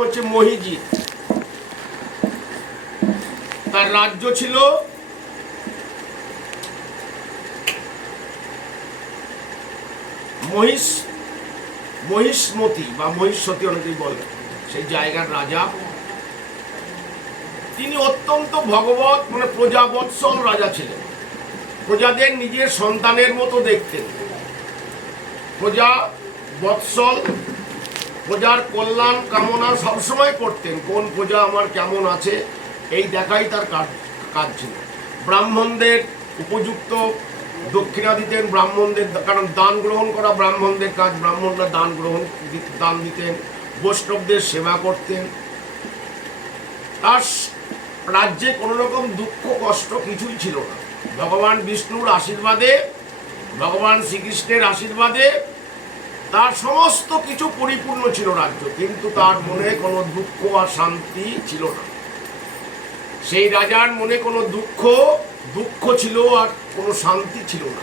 হচ্ছে মহিজিৎ। তার রাজ্য ছিল মহিষ্মতি বা মহিষ্মতি অনেকেই বলে, সেই জায়গার রাজা। তিনি অত্যন্ত ভগবত মানে প্রজাবৎসল রাজা ছিলেন। প্রজাদের নিজের সন্তানের মতো দেখতেন। প্রজা বৎসল, প্রজার কল্যাণ কামনা সবসময় করতেন। কোন প্রজা আমার কেমন আছে এই দেখাই তার কাজ ছিল। ব্রাহ্মণদের উপযুক্ত দক্ষিণা দিতেন ব্রাহ্মণদের, কারণ দান গ্রহণ করা ব্রাহ্মণদের কাজ। ব্রাহ্মণরা দান দিতেন, বৈষ্ণবদের সেবা করতেন। তার রাজ্যে কোনো রকম দুঃখ কষ্ট কিছুই ছিল না। ভগবান বিষ্ণুর আশীর্বাদে, ভগবান শ্রীকৃষ্ণের আশীর্বাদে তার সমস্ত কিছু পরিপূর্ণ ছিল রাজ্য, কিন্তু তার মনে কোনো দুঃখ আর শান্তি ছিল না। সেই রাজার মনে কোনো দুঃখ ছিল আর কোনো শান্তি ছিল না।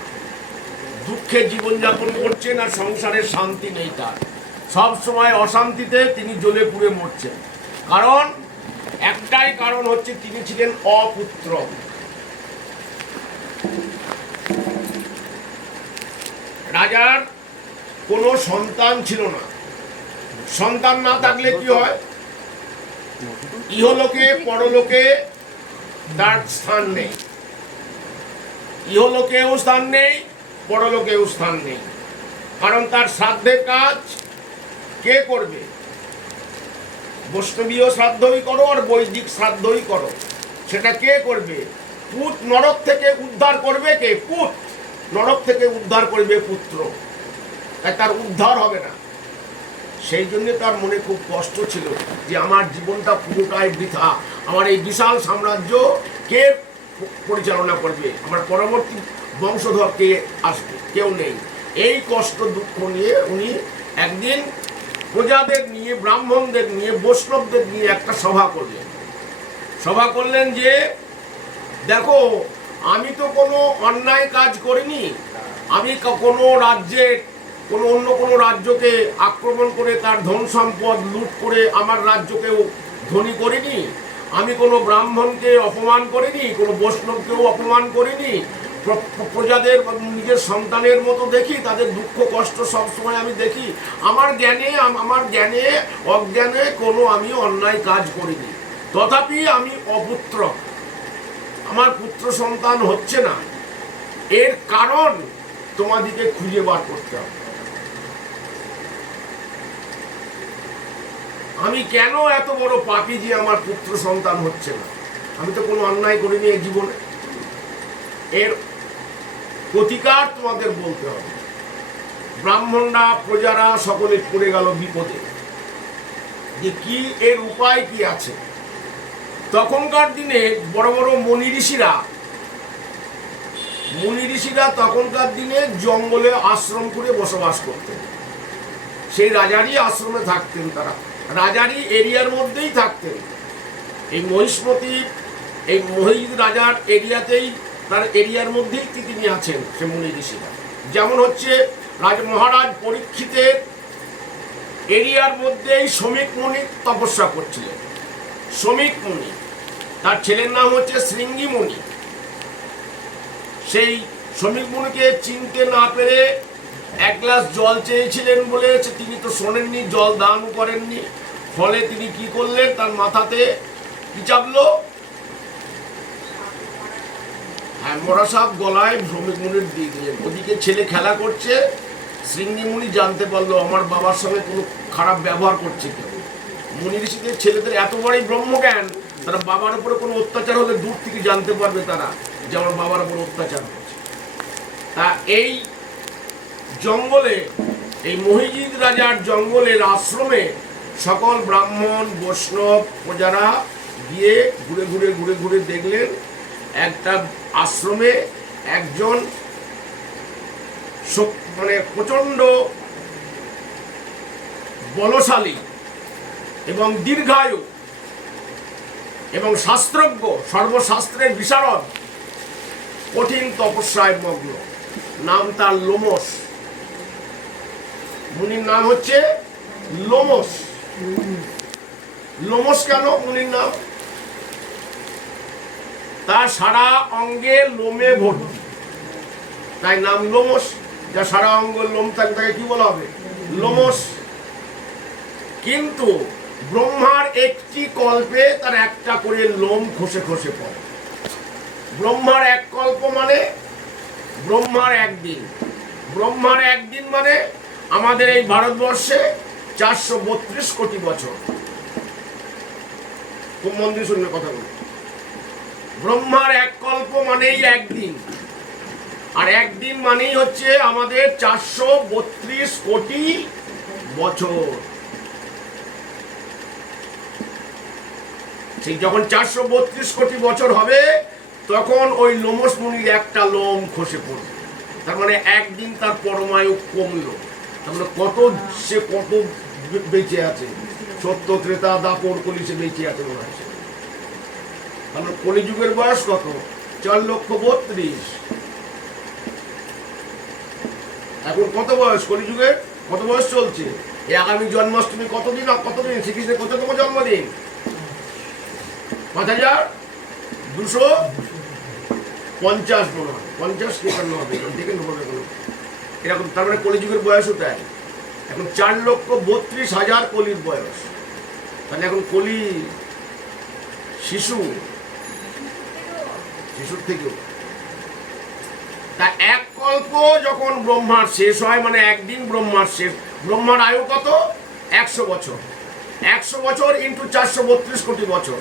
দুঃখে জীবনযাপন করছেন আর সংসারের শান্তি নেই তার। সব সময় অশান্তিতে তিনি জ্বলে পুড়ে মরছেন। কারণ একটাই কারণ হচ্ছে তিনি ছিলেন অপুত্র। রাজার কোনো সন্তান ছিল না। সন্তান না থাকলে কি হয়? ইহলোকে পরলোকে তার স্থান নেই। ইহলোকেও স্থান নেই, পরলোকেও স্থান নেই। কারণ তার শ্রাদ্ধের কাজ কে করবে? বৈষ্ণবীয় শ্রাদ্ধই করো আর বৈদিক শ্রাদ্ধই করো, সেটা কে করবে? পুত নরক থেকে উদ্ধার করবে কে? পুত নরক থেকে উদ্ধার করবে পুত্র, তাই তার উদ্ধার হবে না। সেই জন্য তার মনে খুব কষ্ট ছিল যে আমার জীবনটা পুরোটাই বৃথা। আমার এই বিশাল সাম্রাজ্য কে পরিচালনা করবে? আমার পরবর্তী বংশধর কে আসবে? কেউ নেই। এই কষ্ট দুঃখ নিয়ে উনি একদিন প্রজাদের নিয়ে, ব্রাহ্মণদের নিয়ে, বৈষ্ণবদের নিয়ে একটা সভা করলেন যে দেখো, আমি তো কোনো অন্যায় কাজ করিনি। আমি কোনো রাজ্যের অন্য কোনো রাজ্যকে আক্রমণ করে তার ধন সম্পদ লুট করে আমার রাজ্যকেও ধনী করিনি। আমি কোনো ব্রাহ্মণকে অপমান করিনি, কোনো বৈষ্ণবকেও অপমান করিনি। প্রজাদের নিজের সন্তানের মতো দেখি, তাদের দুঃখ কষ্ট সবসময় আমি দেখি। আমার জ্ঞানে অজ্ঞানে কোনো আমি অন্যায় কাজ করিনি। তথাপি আমি অপুত্র, আমার পুত্র সন্তান হচ্ছে না। এর কারণ তোমাদিকে খুঁজে বার করতে হবে। আমি কেন এত বড় পাপী যে আমার পুত্র সন্তান হচ্ছে না? আমি তো কোনো অন্যায় করিনি এই জীবনে। এর প্রতিকার তোমাদের বলতে হবে। ব্রাহ্মণরা, প্রজারা সকলে পড়ে গেল বিপদে যে কি এর উপায় কি আছে। তখনকার দিনে বড় বড় মুনি ঋষিরা তখনকার দিনে জঙ্গলে আশ্রম করে বসবাস করতেন। সেই রাজারই আশ্রমে থাকতেন, তারা রাজারই এরিয়ার মধ্যেই থাকতেন। এই মহিষ রাজার এরিয়াতেই, তার এরিয়ার মধ্যেই তিনি আছেন সে মুনি ঋষিরা। যেমন হচ্ছে মহারাজ পরীক্ষিতের এরিয়ার মধ্যেই শ্রমিক মুনি তপস্যা করছিলেন। শ্রমিক মুনি, তার ছেলের নাম হচ্ছে শৃঙ্গী মুনি। সেই শ্রমিক মুনিকে চিনতে না পেরে এক গ্লাস জল চেয়েছিলেন বলে তিনি তো শোনেননি, জল দান করেননি। ফলে তিনি কি করলেন? তার মাথাতে কি চাপলো? মরা সাপ গলায় শ্রমিক মুনির দিয়ে দিলেন। ওদিকে ছেলে খেলা করছে, শৃঙ্গী মুনি জানতে পারলো আমার বাবার সঙ্গে কোনো খারাপ ব্যবহার করছে কেউ। মুনি ঋষিদের ছেলেদের এত বড়ই ব্রহ্মজ্ঞান, তারা বাবার উপরে কোনো অত্যাচার হলে দূর থেকে জানতে পারবে তারা যে আমার বাবার উপর অত্যাচার হচ্ছে। তা এই জঙ্গলে, এই মহিজিৎ রাজার জঙ্গলের আশ্রমে সকল ব্রাহ্মণ, বৈষ্ণব, প্রজারা গিয়ে ঘুরে ঘুরে দেখলেন একটা আশ্রমে একজন মানে প্রচণ্ড বলশালী এবং দীর্ঘায়ু এবং শাস্ত্রজ্ঞ, সর্বশাস্ত্রের বিশারদ, কঠিন তপস্যায় মগ্ন। নাম তার লোমশ। মুনির নাম হচ্ছে লোমশ। লোমশ কেন মুনির নাম? তার সারা অঙ্গে লোমে ভর্তি, তাই নাম লোমশ। যা সারা অঙ্গ লোম থাকে তাকে কি বলা হবে? লোমশ। কিন্তু ব্রহ্মার একটি কল্পে তার একটা করে লোম খসে খসে পড়ে। ব্রহ্মার এক কল্প মানে ব্রহ্মার একদিন। ব্রহ্মার একদিন মানে আমাদের এই ভারতবর্ষে 432 কোটি বছর। খুব মন দিয়ে শুনবে কথাগুলো। ব্রহ্মার এক কল্প মানেই একদিন, আর একদিন মানেই হচ্ছে আমাদের 432 কোটি বছর। ঠিক যখন 432 কোটি বছর হবে তখন ওই লোমশ মুনির একটা লোম খসে পড়বে। তার মানে একদিন তার পরমায়ু কমলো। তার মানে কত বেঁচে আছে, সত্য ত্রেতা দাপর কলি সে বেঁচে আছে মনে হয়। কারণ কলিযুগের বয়স কত? 4,32,000। এখন কত বয়স কলিযুগের? কত বয়স চলছে? এই আগামী জন্মাষ্টমী কতদিন শ্রীকৃষ্ণের কততম জন্মদিন? 5,250 মনে হয়, 50 কি 51 হবে, দেখে নেবো এরকম। তার মানে কলিযুগের বয়সও তাই। এখন 4,32,000 কলির বয়স। তাহলে এখন কলি শিশুর থেকেও। তা এক কল্প যখন ব্রহ্মার শেষ হয় মানে একদিন ব্রহ্মার শেষ। ব্রহ্মার আয়ু কত? 100 বছর। 100 বছর ইন্টু 432 কোটি বছর,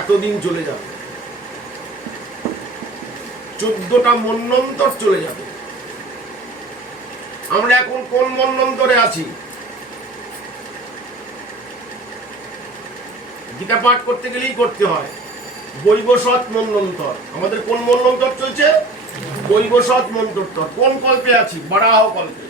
এতদিন চলে যাবে। 14টা মন্বন্তর চলে যাবে। আমরা এখন কোন মন্বন্তরে আছি? গীতা পাঠ করতে গেলেই করতে হয় বৈবস্বত মন্বন্তর। আমাদের কোন মন্বন্তর চলছে? বৈবস্বত মন্বন্তর। কোন কল্পে আছি? বরাহ কল্পে।